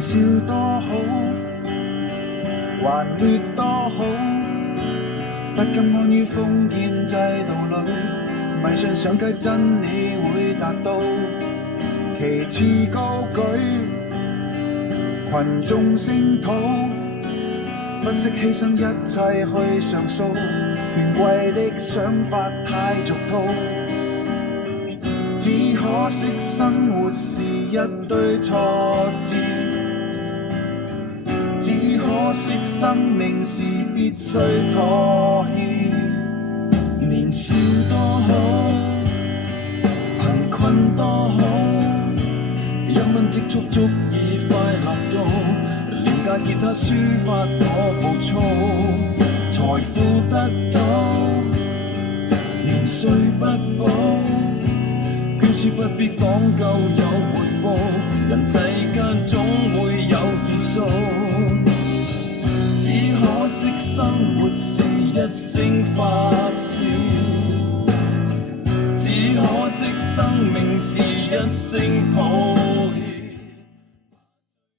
少多好，還劣多好，不甘安於封建制度裏，迷信上街真理會達到，旗幟高舉，群眾聲討，不惜犧牲一切去上訴，權貴的想法太俗套，只可惜生活是一堆挫折，只可惜生命是必須妥協。年少多好，貧困多好，1蚊積蓄足以快樂到，廉價吉他抒發我暴躁，財富得到，年歲不保，捐書不必講究有回報，人世間總會有異數，只可惜生活是一聲發笑，只可惜生命是一聲抱